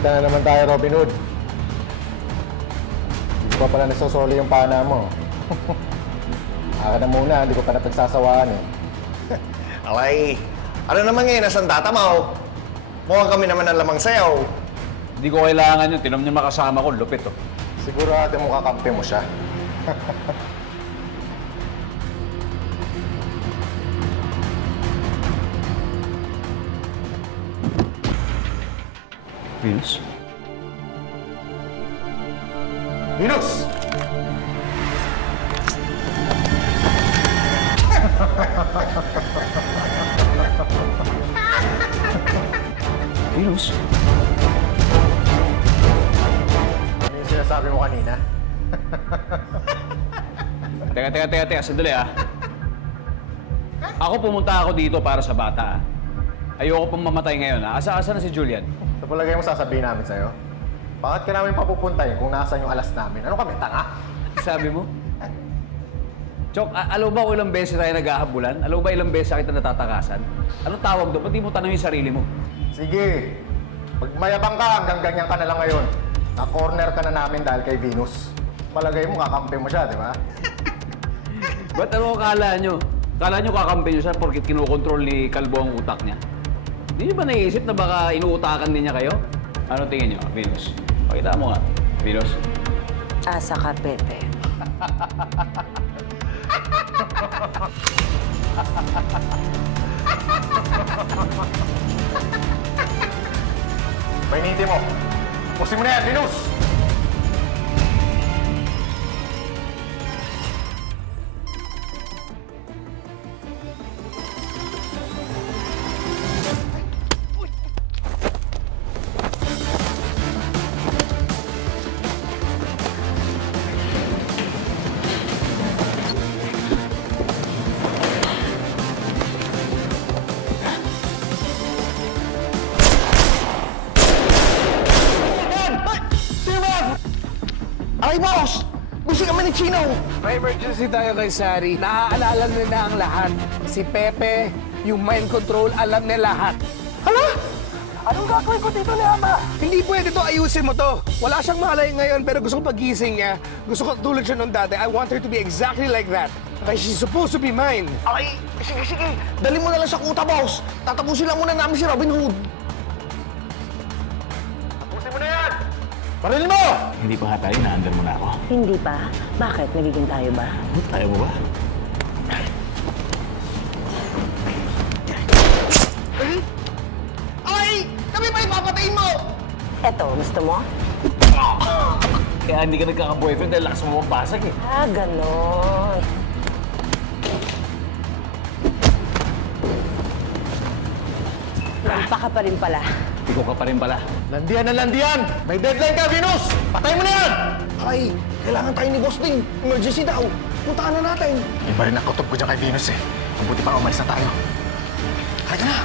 Nagkita na naman tayo, Robin Hood. Hindi ko pa pala nasosoli yung pana mo. Aka na muna, hindi ko pa napagsasawaan eh. Alay, ano naman ngayon, nasan tatamaw? Mukhang kami naman ang lamang sayaw. Hindi ko kailangan yun. Tinom niya makasama ko. Lupit, oh. Sigurado mo kakampi mo siya. Venus? Venus! Venus? Ano yung sinasabi mo kanina? Teka. Sandali, ah. Ako pumunta ako dito para sa bata, ah. Ayoko pang mamatay ngayon, ah. Asa-asa na si Julian? Sa palagay mo sasabihin namin sa'yo? Bakit ka namin papupuntahin kung nasaan yung alas namin? Ano kami, tanga? Sabi mo? Chok, alam ba kung ilang beses tayo naghahabulan? Alam ba ilang beses kita natatakasan? Anong tawag doon? Ba't di mo tanong yung sarili mo? Sige. Pag mayabang ka, hanggang ganyan ka na lang ngayon. Na-corner ka na namin dahil kay Venus. Palagay mo, kakampi mo siya, di ba? Ba't ano akala nyo? Akala nyo kakampi nyo siya porkit kinukontrol ni Kalbo ang utak niya? Hindi nyo ba naiisip na baka inuutakan din niya kayo? Ano tingin nyo, Venus? Pakita mo nga, Venus. Asa ka, Pepe. Painiti mo. Pusin mo na yan, Venus! Ay, boss! Gusto kami ni Chino! May emergency tayo kay Sari. Naaalala na ang lahat. Si Pepe, yung mind control, alam niya lahat. Hala? Anong gagawin ko dito, Lama? Hindi pwede to. Ayusin mo to. Wala siyang malay ngayon, pero gusto ko pagising niya. Gusto ko tulad siya nung dati. I want her to be exactly like that. Okay, she's supposed to be mine. Ay, sige. Dali mo na lang sa kuta, boss. Tatapusin lang muna namin si Robin Hood. Pusin mo na yan! Baril mo! Hindi pa nga tayo, na-under mo na ako. Hindi pa. Bakit? Nagiging tayo ba? Ayaw mo ba? Ay! Kami pa ipapatayin mo! Eto, gusto mo? Kaya hindi ka nagkaka-boyfriend dahil lakas mo mapasag, eh. Ah, ganon. Lampa ka pa rin pala. Ikaw ka pa rin pala. Landian na landian! May deadline ka, Venus! Patay mo na yan! Ay, kailangan tayo ni Boss Ding. Emergency daw. Puntahan na natin. Iba rin ang kutob ko dyan kay Venus eh. Mabuti pa umalis na tayo. Halika na!